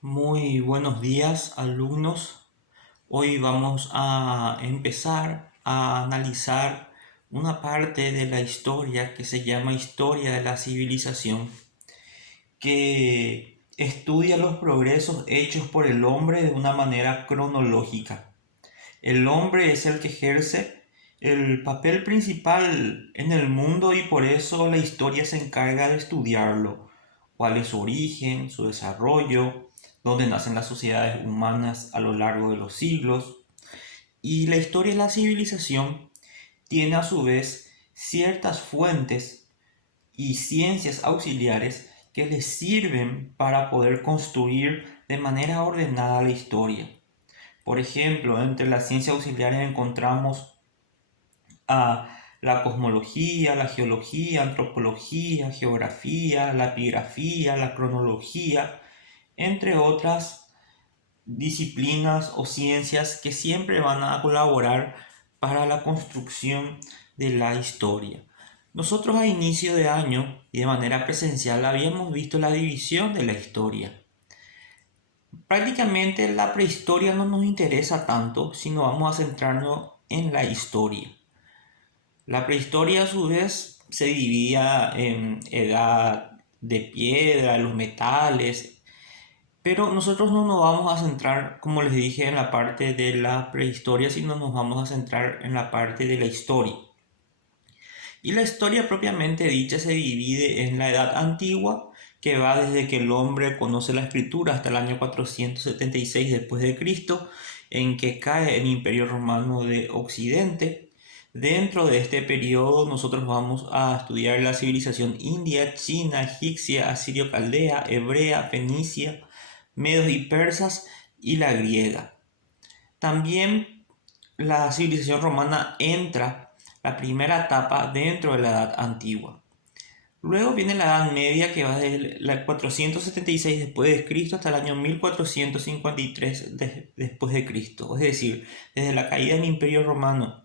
Muy buenos días, alumnos. Hoy vamos a empezar a analizar una parte de la historia que se llama Historia de la Civilización, que estudia los progresos hechos por el hombre de una manera cronológica. El hombre es el que ejerce el papel principal en el mundo y por eso la historia se encarga de estudiarlo. Cuál es su origen, su desarrollo, dónde nacen las sociedades humanas a lo largo de los siglos. Y la historia de la civilización tiene a su vez ciertas fuentes y ciencias auxiliares que les sirven para poder construir de manera ordenada la historia. Por ejemplo, entre las ciencias auxiliares encontramos a la cosmología, la geología, antropología, geografía, la epigrafía, la cronología, entre otras disciplinas o ciencias que siempre van a colaborar para la construcción de la historia. Nosotros a inicio de año y de manera presencial habíamos visto la división de la historia. Prácticamente la prehistoria no nos interesa tanto, sino vamos a centrarnos en la historia. La prehistoria a su vez se dividía en edad de piedra, los metales, pero nosotros no nos vamos a centrar, como les dije, en la parte de la prehistoria, sino nos vamos a centrar en la parte de la historia. Y la historia propiamente dicha se divide en la edad antigua, que va desde que el hombre conoce la escritura hasta el año 476 después de Cristo, en que cae el Imperio Romano de Occidente. Dentro de este periodo nosotros vamos a estudiar la civilización india, china, egipcia, asirio-caldea, hebrea, fenicia, medos y persas y la griega. También la civilización romana entra la primera etapa dentro de la Edad Antigua. Luego viene la Edad Media que va desde el 476 después de Cristo hasta el año 1453 después de Cristo, es decir, desde la caída del Imperio Romano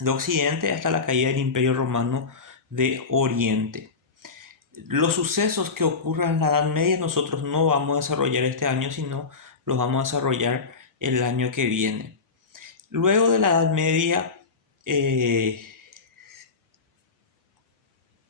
de Occidente hasta la caída del Imperio Romano de Oriente. Los sucesos que ocurran en la Edad Media nosotros no vamos a desarrollar este año, sino los vamos a desarrollar el año que viene. Luego de la Edad Media eh,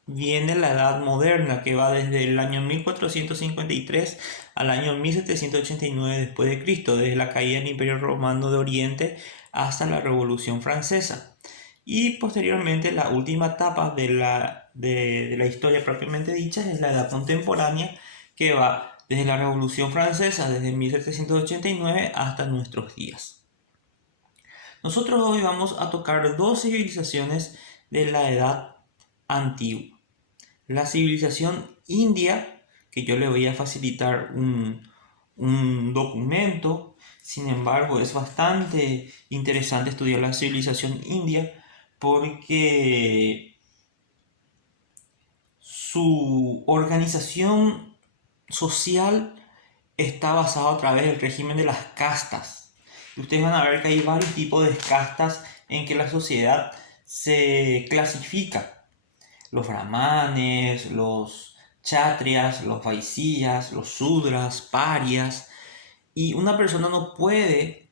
viene la Edad Moderna, que va desde el año 1453 al año 1789 después de Cristo, desde la caída del Imperio Romano de Oriente hasta la Revolución Francesa. Y posteriormente la última etapa de la historia propiamente dicha es la Edad Contemporánea, que va desde la Revolución Francesa, desde 1789 hasta nuestros días. Nosotros hoy vamos a tocar dos civilizaciones de la Edad Antigua. La civilización india, que yo le voy a facilitar un documento, sin embargo es bastante interesante estudiar la civilización india porque su organización social está basada a través del régimen de las castas. Y ustedes van a ver que hay varios tipos de castas en que la sociedad se clasifica. Los brahmanes, los chatrias, los vaishyas, los sudras, parias. Y una persona no puede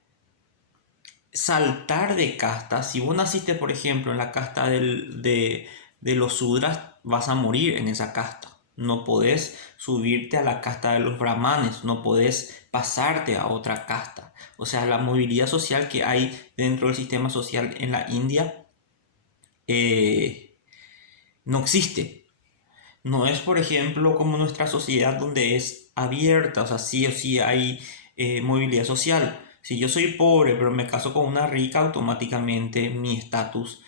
saltar de casta. Si vos naciste, por ejemplo, en la casta de los sudras, vas a morir en esa casta. No podés subirte a la casta de los brahmanes, no podés pasarte a otra casta. O sea, la movilidad social que hay dentro del sistema social en la India no existe. No es, por ejemplo, como nuestra sociedad donde es abierta, o sea, sí o sí hay movilidad social. Si yo soy pobre, pero me caso con una rica, automáticamente mi estatus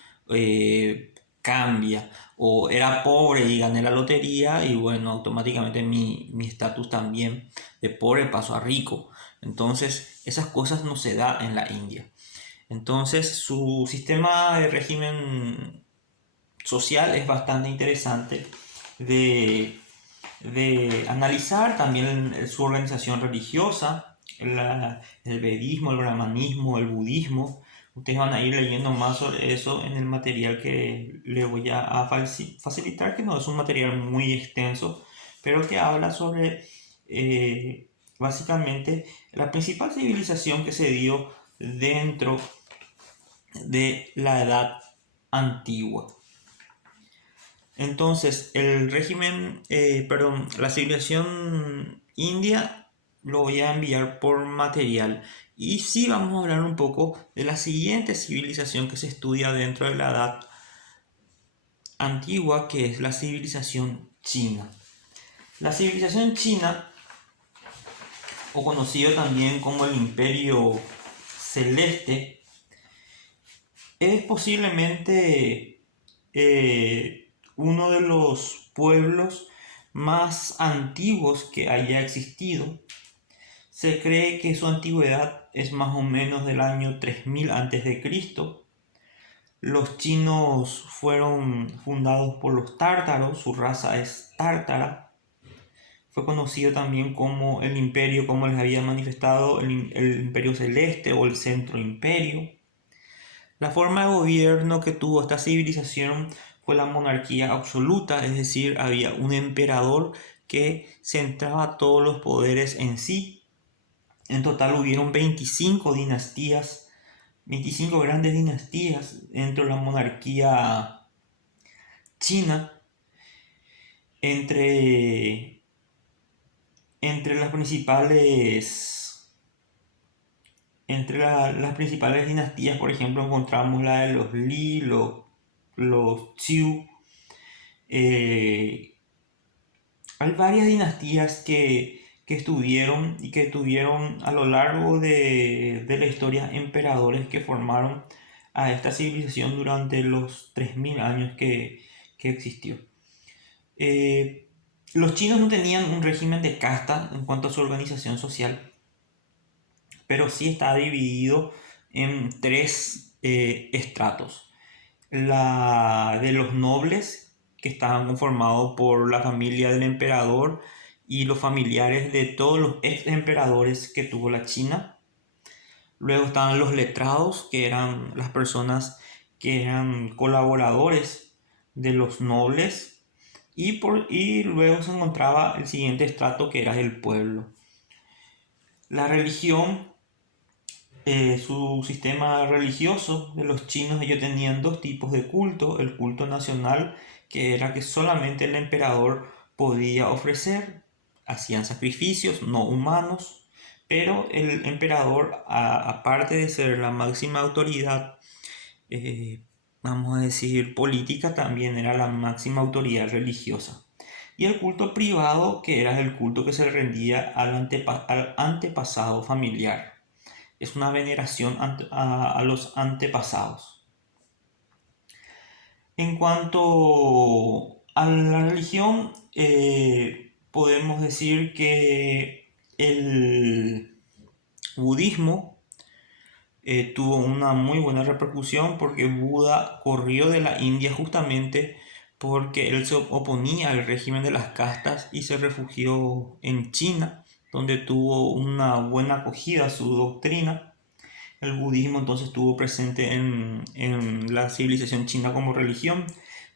cambia. O era pobre y gané la lotería y bueno, automáticamente mi estatus también de pobre pasó a rico. Entonces, esas cosas no se da en la India. Entonces, su sistema de régimen social es bastante interesante de, de analizar también su organización religiosa, el vedismo, el brahmanismo, el budismo. Ustedes van a ir leyendo más sobre eso en el material que les voy a facilitar, que no es un material muy extenso, pero que habla sobre básicamente la principal civilización que se dio dentro de la Edad Antigua. Entonces, la civilización india lo voy a enviar por material. Y sí vamos a hablar un poco de la siguiente civilización que se estudia dentro de la Edad Antigua, que es la civilización china. La civilización china, o conocido también como el Imperio Celeste, es posiblemente uno de los pueblos más antiguos que haya existido. Se cree que su antigüedad es más o menos del año 3000 a.C. Los chinos fueron fundados por los tártaros, su raza es tártara. Fue conocido también como el imperio, como les había manifestado, el Imperio Celeste o el Centro Imperio. La forma de gobierno que tuvo esta civilización fue la monarquía absoluta, es decir, había un emperador que centraba todos los poderes en sí. En total hubieron 25 dinastías, 25 grandes dinastías dentro de la monarquía china. Entre las principales las principales dinastías, por ejemplo, encontramos la de los Li, los Xiu. Hay varias dinastías que estuvieron y que tuvieron a lo largo de la historia emperadores que formaron a esta civilización durante los 3000 años que existió. Los chinos no tenían un régimen de casta en cuanto a su organización social, pero sí está dividido en tres estratos. La de los nobles, que estaban conformados por la familia del emperador y los familiares de todos los ex emperadores que tuvo la China. Luego estaban los letrados, que eran las personas que eran colaboradores de los nobles. Y luego se encontraba el siguiente estrato, que era el pueblo. La religión, su sistema religioso de los chinos, ellos tenían dos tipos de culto: el culto nacional, que era que solamente el emperador podía ofrecer, hacían sacrificios no humanos, pero el emperador, aparte de ser la máxima autoridad, eh, vamos a decir política, también era la máxima autoridad religiosa. Y el culto privado, que era el culto que se rendía al antepasado familiar. Es una veneración a los antepasados. En cuanto a la religión, podemos decir que el budismo tuvo una muy buena repercusión, porque Buda corrió de la India justamente porque él se oponía al régimen de las castas y se refugió en China, donde tuvo una buena acogida a su doctrina. El budismo entonces estuvo presente en la civilización china como religión.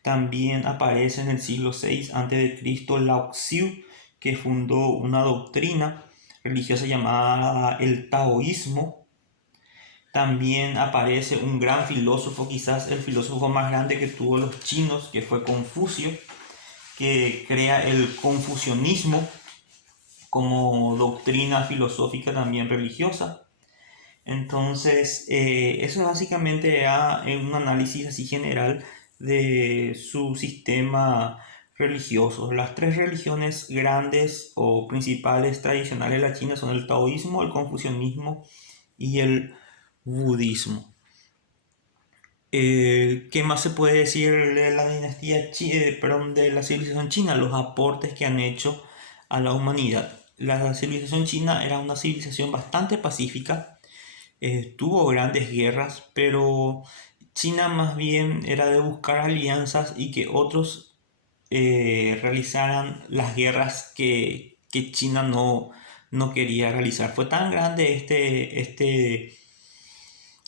También aparece en el siglo VI a.C. Lao Tzu, que fundó una doctrina religiosa llamada el taoísmo. También aparece un gran filósofo, quizás el filósofo más grande que tuvo los chinos, que fue Confucio, que crea el confucianismo como doctrina filosófica también religiosa. Entonces, eso es básicamente un análisis así general de su sistema religioso. Las tres religiones grandes o principales tradicionales de la China son el taoísmo, el confucianismo y el budismo. ¿Qué más se puede decir de la de la civilización china? Los aportes que han hecho a la humanidad. La civilización china era una civilización bastante pacífica. Tuvo grandes guerras, pero China más bien era de buscar alianzas y que otros realizaran las guerras que China no quería realizar. Fue tan grande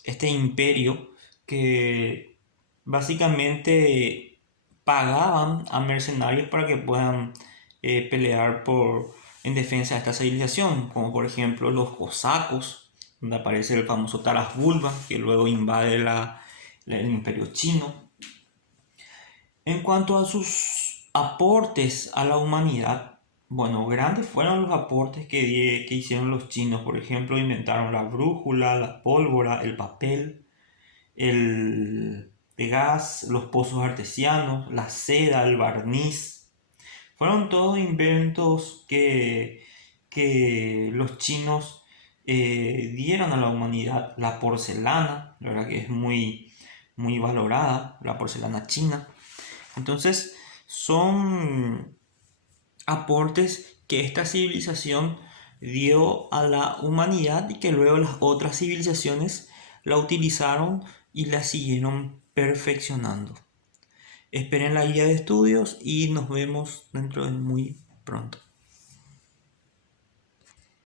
este imperio que básicamente pagaban a mercenarios para que puedan pelear en defensa de esta civilización, como por ejemplo los cosacos, donde aparece el famoso Taras Bulba, que luego invade el imperio chino. En cuanto a sus aportes a la humanidad, bueno, grandes fueron los aportes que hicieron los chinos. Por ejemplo, inventaron la brújula, la pólvora, el papel, el de gas, los pozos artesianos, la seda, el barniz. Fueron todos inventos que los chinos dieron a la humanidad. La porcelana, la verdad que es muy valorada, la porcelana china. Entonces, son aportes que esta civilización dio a la humanidad y que luego las otras civilizaciones la utilizaron y la siguieron perfeccionando. Esperen la guía de estudios y nos vemos dentro de muy pronto.